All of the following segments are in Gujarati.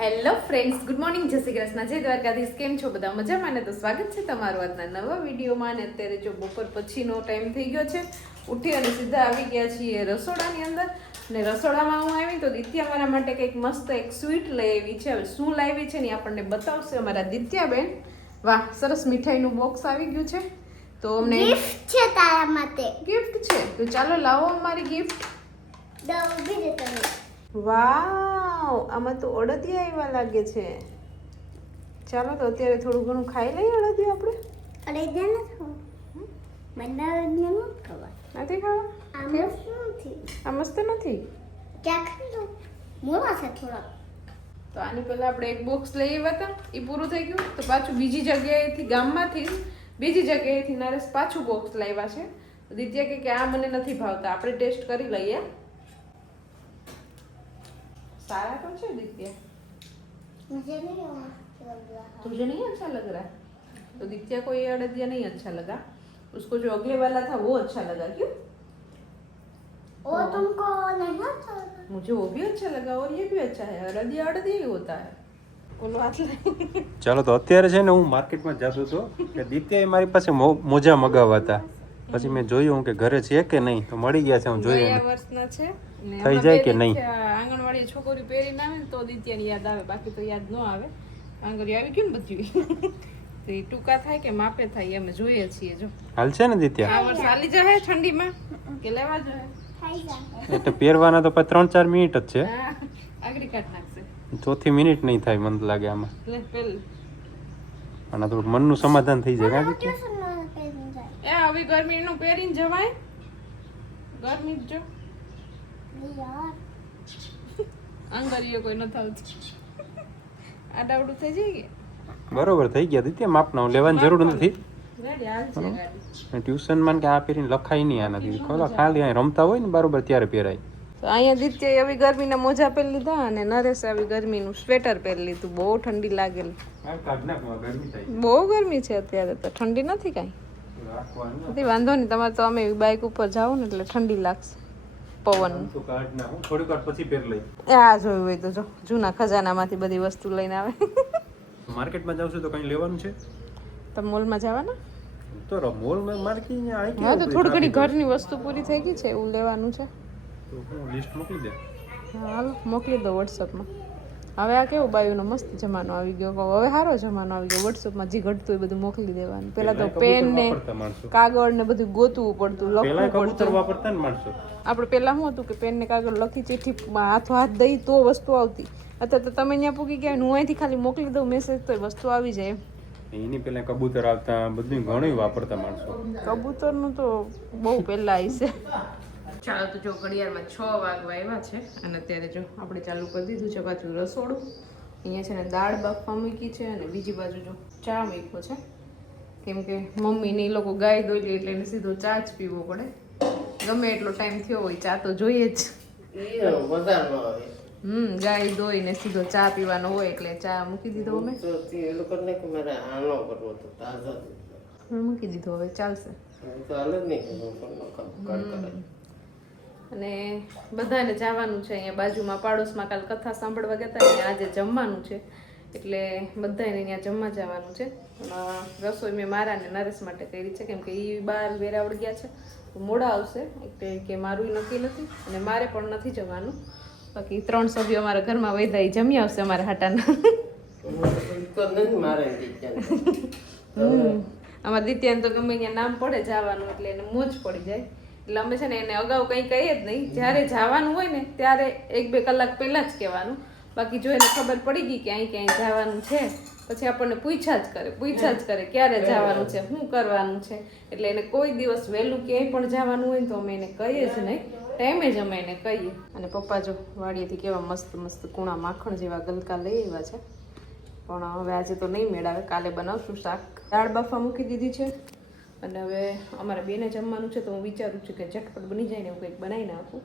હેલો ફ્રેન્ડ્સ, ગુડ મોર્નિંગ, જય શ્રી કૃષ્ણ, જય દ્વારકાધીશ. કેમ છો બધા? મજામાં ને? તો સ્વાગત છે તમારું આજના નવા વિડીયોમાં. ને અત્યારે જો બપોર પછીનો ટાઈમ થઈ ગયો છે, ઉઠી અને સીધા આવી ગયા છીએ રસોડાની અંદર. ને રસોડામાં હું આવી તો દિત્યા મારા માટે કંઈક મસ્ત એક સ્વીટ લઈ આવી છે. હવે શું લાવી છે ને આપણને બતાવશે અમારા દિત્યાબેન. વાહ, સરસ મીઠાઈનું બોક્સ આવી ગયું છે. તો અમને ગિફ્ટ છે તારા માટે. ગિફ્ટ છે, તો ચાલો લાવો અમારી ગિફ્ટ. ઉભી રહે તમે. વાવ, આમાં તો અડદિયા એવા લાગે છે. ચાલો તો અત્યારે થોડું ઘણું ખાઈ લઈએ અડદિયા આપણે. અરે જાને છો બનાવવાનું ખબર નથી ખાવા? આ મસ્ત નથી. આ મસ્ત નથી. ક્યાં ખાઈ લો મોળા છે થોડા. તો આની પહેલા આપણે એક બોક્સ લઈ આવ્યા હતા, એ પૂરું થઈ ગયું. તો પાછું બીજી જગ્યાએથી ગામમાંથી બીજી જગ્યાએથી નરેશ પાછું બોક્સ લાવ્યા છે. દિત્યા કે આ મને નથી ભાવતા, આપણે ટેસ્ટ કરી લઈએ. सारा तो है दित्या, मुझे नहीं लग रहा। तुझे नहीं अच्छा लग रहा? तो दित्या को ये अड़दिया नहीं अच्छा लगा, उसको जो अगले वाला था वो अच्छा लगा. क्यों? वो तुमको नहीं अच्छा लगा? मुझे वो भी अच्छा लगा और ये भी अच्छा है. अड़दिया अड़दिया ही होता है. બોલો આટલે. ચાલો તો અત્યારે છે ને હું માર્કેટમાં જતો હતો કે દિત્યાએ મારી પાસે મોજા મગાવવા હતા. પછી મેં જોયું કે ઘરે છે કે નહીં, તો મળી ગયા છે. હું જોયું ગયા વર્ષના છે. થઈ જાય કે નહીં? આંગણવાડી છોકરી પહેરીને આવે ને તો દિત્યાની યાદ આવે, બાકી તો યાદ ન આવે. આંગળી આવી ગયું ને બધું. તો એ ટૂંકા થાય કે માપે થાય અમે જોઈએ છીએ. જો હાલ છે ને દિત્યા, આ વર્ષ ચાલી જાય ઠંડીમાં કે લેવા જોઈએ. खाई जा। એટલે પહેરવાના તો 3-4 મિનિટ જ છે. હા, આગળી કાઢ નાખશે. ચોથી મિનિટ નહીં થાય મને લાગે આમાં. લે પેલ અને થોડુંક મનનું સમાધાન થઈ જાય. वो ट्यूशन में पहन जाए। એ હવે ગરમીનું પહેરીને જવાય. ગરમી જ જો नहीं यार આંગળીઓ કોઈ ન થાવતી. આડાવડું થઈ જાય કે બરોબર થઈ ગયા દિત્યા, માપના લેવાની જરૂર નથી. ગાડી હાલ છે ગાડી. ટ્યુશનમાં કે આ પહેરીને લખાય નહીં આનાથી. ખોલા ખાલી અહીં રમતા હોય ને બરોબર ત્યારે પહેરાય. તો અહીંયા દિત્યાએ આવી ગરમીના મોજા પહેરી લીધા અને નરેશે આવી ગરમીનું સ્વેટર પહેરી લીધું. બહુ ઠંડી લાગેલી, બહુ ગરમી છે અત્યારે. તો ઠંડી નથી કાંઈ. વાંધો નહીં, તમારે તો અમે બાઇક ઉપર જાઓ ને એટલે ઠંડી લાગશે. પવન થોડીક વાર પછી પહેર લઈ. આ જોયું હોય તો જો જૂના ખજાનામાંથી બધી વસ્તુ લઈને આવે. માર્કેટમાં જાવ છું તો કઈ લેવાનું છે? તમે મોલમાં જવાના? તો મોલમાં માર્કેટ હા, તો થોડી ઘણી ઘરની વસ્તુ પૂરી થઈ ગઈ છે, એવું લેવાનું છે. લિસ્ટ મોકલી દે. હાલો મોકલી દો વોટ્સઅપમાં. હવે આ કેવું બાયુનો મસ્ત જમાનો આવી ગયો. હવે સારો જમાનો આવી ગયો. વોટ્સઅપમાં જે ઘટતું એ બધું મોકલી દેવાનું. પેલા તો પેન ને કાગળ ને બધું ગોતવું પડતું, લખવું પડતું. વાપરતા ને માણસો. આપણે પેલા શું હતું કે પેન ને કાગળ લખી ચિઠ્ઠી હાથો હાથ દઈ તો વસ્તુ આવતી. અત્યારે તો તમે ત્યાં પૂકી ગયા, હું અહીંથી ખાલી મોકલી દઉં મેસેજ તો વસ્તુ આવી જાય. એની પેલા કબૂતર આવતા, બધું ઘણું વાપરતા માણસો. કબૂતરનું તો બહુ પહેલા આવી છે. ચાલો તો જો ઘડિયાળમાં 6 વાગવા આવ્યા છે અને અત્યારે જો આપણે ચાલુ કરી દીધું છે પાછું રસોડું. અહીંયા છે ને દાળ બાફવા મૂકી છે અને બીજી બાજુ જો ચા મૂક્યો છે. કેમ કે મમ્મીને એ લોકો ગાય દોઈ એટલે એને સીધો ચા જ પીવો પડે. ગમે એટલો ટાઈમ થયો હોય ચા તો જોઈએ જ. ગાય દોઈને સીધો ચા પીવાનો હોય એટલે ચા મૂકી દીધો અમે. મૂકી દીધો, હવે ચાલશે. અને બધાને જવાનું છે. અહીંયા બાજુમાં પાડોશમાં કાલ કથા સાંભળવા ગયા હતા ને આજે જમવાનું છે એટલે બધાને અહીંયા જમવા જવાનું છે. રસોઈ મેં મારા ને નરેશ માટે કરી છે કેમ કે એ બહાર વેરાવળ ગયા છે તો મોડા આવશે એટલે કે મારું નક્કી નથી અને મારે પણ નથી જવાનું. બાકી 3 સભ્યો અમારા ઘરમાં વૈધા જમી આવશે અમારા હાટાના. અમારા દિત્યાને તો ગમે ત્યાં નામ પડે જવાનું એટલે એને મોજ પડી જાય. એટલે અમે છે ને એને અગાઉ કંઈ કહીએ જ નહીં. જ્યારે જવાનું હોય ને ત્યારે 1-2 કલાક પહેલાં જ કહેવાનું. બાકી જો એને ખબર પડી ગઈ કે અહીં ક્યાંય જવાનું છે પછી આપણને પૂછ્યા જ કરે ક્યારે જવાનું છે, શું કરવાનું છે. એટલે એને કોઈ દિવસ વહેલું ક્યાંય પણ જવાનું હોય ને તો અમે એને કહીએ જ નહીં, ટાઈમે જ અમે એને કહીએ. અને પપ્પા જો વાડીએથી કેવા મસ્ત મસ્ત કૂણા માખણ જેવા ગલકા લઈ આવ્યા છે. પણ હવે આજે તો નહીં મેળાવે, કાલે બનાવશું શાક. દાળ બાફવા મૂકી દીધી છે અને હવે અમારા બેને જમવાનું છે તો હું વિચારું છું કે ઝટપટ બની જાય ને એવું કંઈક બનાવી નાખું.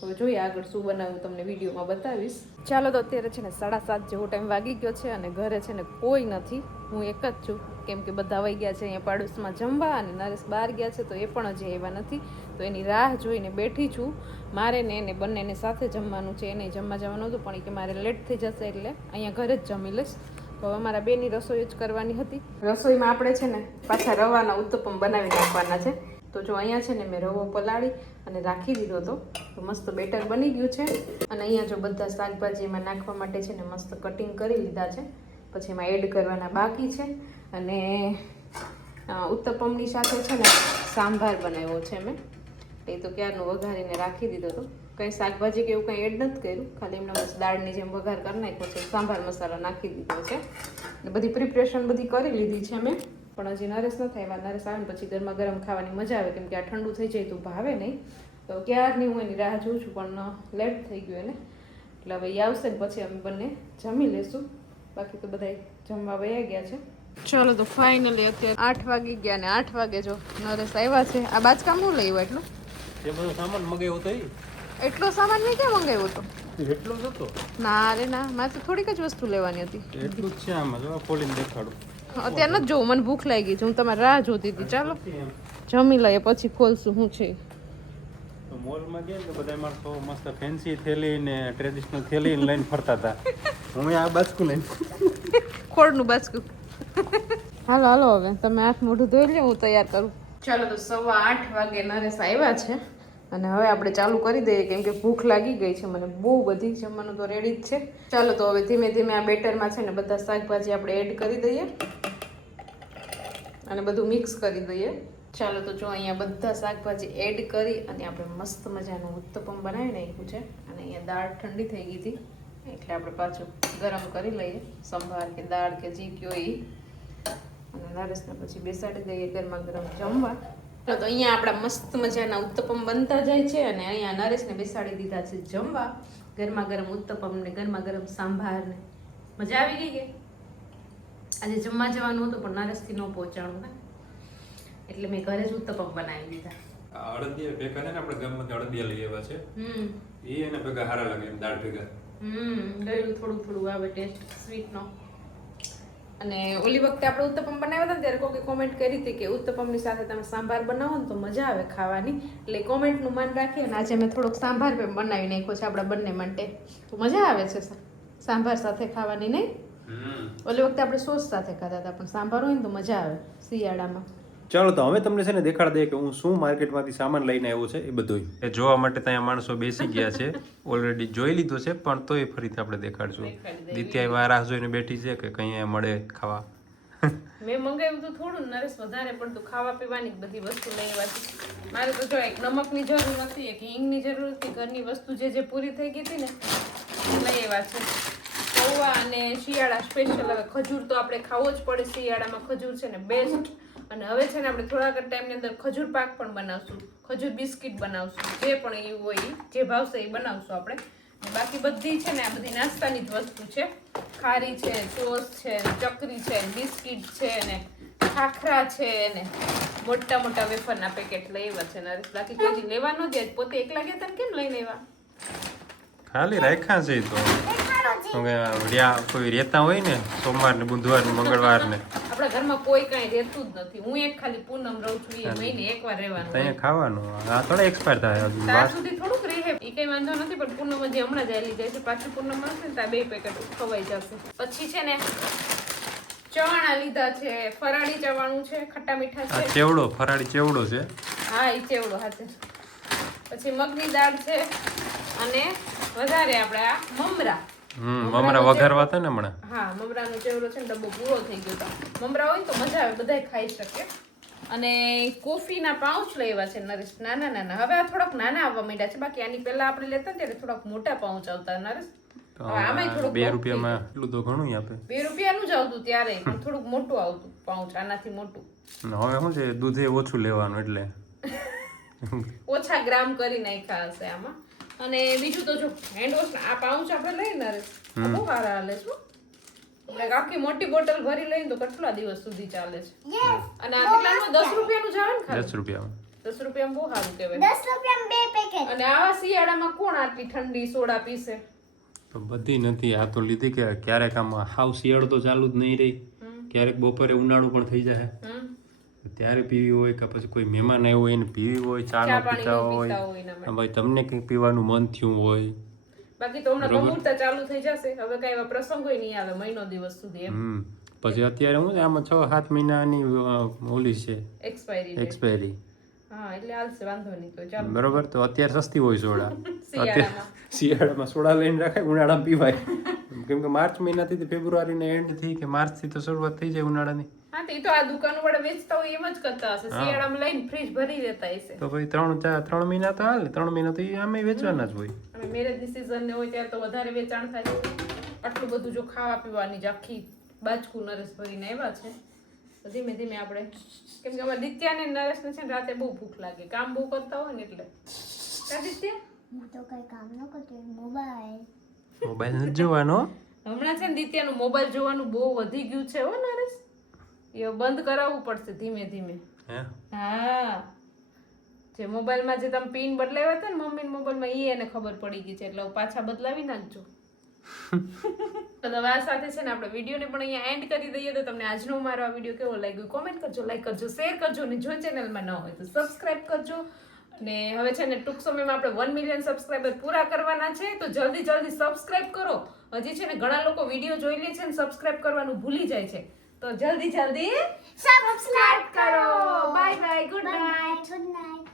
હવે જોઈએ આગળ શું બનાવું તમને વિડીયોમાં બતાવીશ. ચાલો તો અત્યારે છે ને 7:30 જેવો ટાઈમ વાગી ગયો છે અને ઘરે છે ને કોઈ નથી, હું એક જ છું. કેમ કે બધા વહી ગયા છે અહીંયા પાડોશમાં જમવા અને નરેશ બહાર ગયા છે તો એ પણ હજી આવ્યા નથી. તો એની રાહ જોઈને બેઠી છું. મારે ને એને બંનેને સાથે જમવાનું છે. એને જમવા જવાનું હતું પણ એ કે મારે લેટ થઈ જશે એટલે અહીંયા ઘરે જ જમી લઈશ. તો હવે મારા બેની રસોઈ જ કરવાની હતી. રસોઈમાં આપણે છે ને પાછા રવાના ઉત્તપમ બનાવી નાખવાના છે. તો જો અહીંયા છે ને મેં રવો પલાળી અને રાખી દીધો હતો. તો મસ્ત બેટર બની ગયું છે. અને અહીંયા જો બધા શાકભાજી એમાં નાખવા માટે છે ને મસ્ત કટિંગ કરી લીધા છે. પછી એમાં એડ કરવાના બાકી છે. અને ઉત્તપમની સાથે છે ને સાંભાર બનાવ્યો છે મેં. એ તો ક્યારનું વઘારીને રાખી દીધો હતો. કંઈ શાકભાજી કે એવું કંઈ એડ નથી કર્યું, ખાલી એમને બસ દાળની જેમ વઘાર કરી નાખ્યો છે. સાંભાર મસાલો નાખી દીધો છે. બધી પ્રિપરેશન બધી કરી લીધી છે મેં. પણ હજી નરેશ નથી આવ્યા. નરેશ આવે ને પછી ગરમા ગરમ ખાવાની મજા આવે, કેમ કે આ ઠંડુ થઈ જાય તો ભાવે નહીં. તો ક્યારની હું એની રાહ જોઉં છું પણ લેટ થઈ ગયું એને. એટલે હવે એ આવશે ને પછી અમે બંને જમી લેશું. બાકી તો બધા જમવા વયા ગયા છે. ચાલો તો ફાઇનલી અત્યારે 8 વાગી ગયા ને 8 વાગે જો નરેશ આવ્યા છે. આ બાજકામ હું લઈ આવ્યો એટલું? એ બધો સામાન મગાવ્યો તો એટલો સામાન મેં ક્યાં મંગાવ્યો હતો? એટલો જ હતો. ના રે ના, મારે તો થોડીક જ વસ્તુ લેવાની હતી. એટલું જ છે આમાં, જો ખોલીને દેખાડું. અત્યારે નથી જોવું, મને ભૂખ લાગી છે. હું તમારી રાહ જોતી હતી. ચાલો જમી લઈએ પછી ખોલશું શું છે. તો મોલમાં ગયા ને બધા માણસો મસ્ત ફેન્સી થેલી ને ટ્રેડિશનલ થેલી લઈને ફરતા હતા. હું આ બાજકું લઈને ખોળનું બાજકું. હાલો હાલો હવે તમે હાથ મોઢું ધોઈ લો, હું તૈયાર કરું. ચાલો તો 8:15 વાગે નરેશ આવ્યા છે અને હવે આપણે ચાલુ કરી દઈએ, કેમ કે ભૂખ લાગી ગઈ છે મને બહુ બધી. જમવાનું તો રેડી જ છે. ચાલો તો હવે ધીમે ધીમે આ બેટરમાં છે ને બધા શાકભાજી આપણે એડ કરી દઈએ અને બધું મિક્સ કરી દઈએ. ચાલો તો જો અહીંયા બધા શાકભાજી એડ કરી અને આપણે મસ્ત મજાનું ઉત્તપમ બનાવી નાખ્યું છે. અને અહીંયા દાળ ઠંડી થઈ ગઈ હતી એટલે આપણે પાછું ગરમ કરી લઈએ, સંભાર કે દાળ કે જે કયો એ. અને નરેશને પછી બેસાડી દઈએ ગરમા ગરમ જમવા. તો અહીંયા આપણા મસ્ત મજાના ઉત્તપમ બનતા જાય છે અને અહીંયા નરેશને બેસાડી દીધા છે જમવા. ગરમા ગરમ ઉત્તપમ ને ગરમા ગરમ સાંભાર ને મજા આવી ગઈ. કે આજે જમવા જવાનું હતું પણ નરેશથી ન પહોંચાણું ને એટલે મેં ઘરે જ ઉત્તપમ બનાવી દીધા. અડદિયા ભેગા ને આપણે ગામમાં અડદિયા લઈ આવ્યા છે. એ એને ભેગા સારા લાગે દાળ ભેગા. ગળ્યું થોડું થોડું આવે ટેસ્ટ સ્વીટ નો. અને ઓલી વખતે આપણે ઉત્તપમ બનાવ્યા હતા ને ત્યારે કોઈ કોમેન્ટ કરી હતી કે ઉત્તપમની સાથે તમે સાંભાર બનાવો ને તો મજા આવે ખાવાની. એટલે કોમેન્ટનું માન રાખી અને આજે મેં થોડોક સાંભાર બનાવી નાખ્યો છે આપણા બંને માટે. તો મજા આવે છે સાંભાર સાથે ખાવાની, નહીં? ઓલી વખતે આપણે સોસ સાથે ખાતા હતા પણ સાંભાર હોય ને તો મજા આવે શિયાળામાં. ચાલો તો હવે તમને છે ને દેખાડ દઈએ કે હું શું માર્કેટમાંથી સામાન લઈને આવ્યો છે એ બધું. એ જોવા માટે ત્યાં માણસો બેસી ગયા છે, ઓલરેડી જોઈ લીધું છે પણ તોય ફરીથી આપણે દેખાડશું. દિત્યા રાહ જોઈને બેઠી છે કે કઈ મળે ખાવા. મેં મંગાવ્યું તો થોડું, નરેશ વધારે પડતું ખાવા પીવાની બધી વસ્તુ લઈ આવ્યા. મારે તો જો એક નમકની જરૂર નથી, એક હિંગની જરૂર હતી. ઘરની વસ્તુ જે પૂરી થઈ ગઈ હતી ને લઈ આવ્યા છે. પૌવા અને શિયાળા સ્પેશિયલ. હવે ખજૂર તો આપણે ખાવો જ પડે શિયાળામાં. ખજૂર છે ને બેસ્ટ. અને હવે છે ને આપણે થોડાક ટાઈમની અંદર ખજૂર પાક પણ બનાવશું, ખજૂર બિસ્કિટ બનાવશું. જે પણ એવું હોય જે ભાવશે એ બનાવશું આપણે. બાકી બધી છે ને આ બધી નાસ્તાની જ વસ્તુ છે. ખારી છે, સોસ છે, ચકરી છે, બિસ્કિટ છે ને ખાખરા છે ને મોટા મોટા વેફરના પેકેટ લઈ આવ્યા છે નરેશ. બાકી કોઈ લેવા ન દે, પોતે એકલા ગયા તને કેમ લઈને આવ્યા? ખાલી રાખ્યા છે તો કોઈ રહેતા હોય ને સોમવાર ને બુધવાર ને મંગળવાર ને. આપણા ઘરમાં કોઈ કઈ રહેતું જ નથી. હું એક ખાલી પૂનમ રહું છું, એ મહિને એકવાર રહેવાનું. ત્યાં ખાવાનું આ થોડા એક્સપાયર થાય ત્યાં સુધી થોડુંક રહે એ કઈ વાંધો નથી. પણ પૂનમ હજી હમણાં જ આવી જાય છે. પાછું પૂનમ આવશે ને ત્યાં 2 પેકેટ ખવાઈ જશે. પછી છે ને ચવાણા લીધા છે, ફરાળી ચવાણું છે, ખટ્ટા મીઠા છે, ચેવડો ફરાળી ચેવડો છે. હા એ ચેવડો હાથે. પછી મગની દાળ છે અને વધારે આપણે આ મમરા. મમરા વઘારવા હતા ને હમણાં. હા મમરાનો ચેવડો છે ને ડબ્બો પૂરો થઈ ગયો હતો. મમરા હોય ને તો મજા આવે, બધાય ખાઈ શકે. અને કોફીના પાઉચ લઈ આવ્યા છે નરેશ, નાના નાના. હવે આ થોડાક નાના આવવા માંડ્યા છે. બાકી આની પહેલા આપણે લેતા ને ત્યારે થોડાક મોટા પાઉચ આવતા નરેશ. આમાં થોડુંક 2 રૂપિયામાં એટલું તો ઘણું આપે. 2 રૂપિયાનું જ આવતું ત્યારે, પણ થોડુંક મોટું આવતું પાઉચ, આનાથી મોટું. હવે શું છે દૂધે ઓછું લેવાનું એટલે ઓછા ગ્રામ કરી નાખ્યા હશે આમાં. અને બીજું તો જો હેન્ડ વોશ આ પાઉચ આપણે લઈને બહુ સારા હાલે છે. આપણે આખી મોટી બોટલ ભરી લઈને તો કેટલા દિવસ સુધી ચાલે છે. અને આ કેટલાનું 10 રૂપિયાનું જ આવે ને? ખાલી 10 રૂપિયામાં. ₹10 બહુ સારું કહેવાય. 10 રૂપિયામાં 2 પેકેટ. અને આવા શિયાળામાં કોણ આટલી ઠંડી સોડા પીશે? તો બધી નથી આ તો લીધી કે ક્યારેક આમાં હાવ શિયાળો તો ચાલુ જ નહીં રહી, ક્યારેક બપોરે ઉનાળું પણ થઈ જાય ત્યારે પીવી હોય કે પછી કોઈ મહેમાન આવ્યો હોય એને પીવી હોય, ચા ચા ન પાણી પીતા ન હોય, પીતા હોય એના માટે. હા ભાઈ તમને કંઈક પીવાનું મન થયું હોય. બાકી તો હમણાં કમૂરતા ચાલુ થઈ જશે, હવે કઈ એવા પ્રસંગો નહીં આવે મહિનો દિવસ સુધી એમ. પછી અત્યારે હું આમાં 6-7 મહિનાની ઓલી છે એક્સપાયરી એક્સપાયરી, હા એટલે હાલશે, વાંધો નહીં તો ચાલો. બરોબર. તો અત્યારે સસ્તી હોય સોડા, શિયાળામાં શિયાળામાં સોડા લઈને રાખાય, ઉનાળામાં પીવાય. કેમ કે માર્ચ મહિનાથી તો ફેબ્રુઆરીના એન્ડ થી કે માર્ચથી તો શરૂઆત થઈ જાય ઉનાળાની. હા તો એ તો આ દુકાનો વાળા વેચતા હોય એમ જ કરતા હશે, શિયાળામાં લઈને ફ્રીજ ભરી દેતા હશે. તો ભાઈ 3 મહિના તો હાલે, 3 મહિના તો એ આમે વેચવાના જ હોય. અને મેરેજની સીઝન ને હોય ત્યારે તો વધારે વેચાણ થાય. આટલું બધું જો ખાવા પીવાની જ આખી બાજકું નરેશ ભરીને આવ્યા છે, તો ધીમે ધીમે આપણે, કેમ કે અમારે દિત્યા ને નરેશ ને છે ને રાતે બહુ ભૂખ લાગે, કામ બહુ કરતા હોય ને એટલે. કા દિત્યા? હું તો કઈ કામ ન કરતી, મોબાઈલ નથી જોવાનો. હમણાં છે ને દિત્યાનું મોબાઈલ જોવાનું બહુ વધી ગયું છે હો નરેશ, એ બંધ કરાવવું પડશે ધીમે ધીમે. હે હા, જે મોબાઈલમાં જે તમે પિન બદલાવ્યા હતા ને મમ્મીના મોબાઈલમાં એ એને ખબર પડી ગઈ છે, એટલે હવે પાછા બદલાવી નાખજો. તો હવે આ સાથે છે ને આપણે વિડીયોને પણ અહીંયા એન્ડ કરી દઈએ. તો તમને આજનો મારો આ વિડીયો કેવો લાગ્યો કોમેન્ટ કરજો, લાઈક કરજો, શેર કરજો, અને જો ચેનલમાં ન હોય તો સબસ્ક્રાઇબ કરજો. અને હવે છે ને ટૂંક સમયમાં આપણે 1 મિલિયન સબસ્ક્રાઇબર પૂરા કરવાના છે, તો જલ્દી સબસ્ક્રાઇબ કરો. હજી છે ને ઘણા લોકો વિડીયો જોઈ લે છે ને સબસ્ક્રાઇબ કરવાનું ભૂલી જાય છે, તો જલ્દી સબસ્ક્રાઇબ કરો. Bye bye, good night. Good night.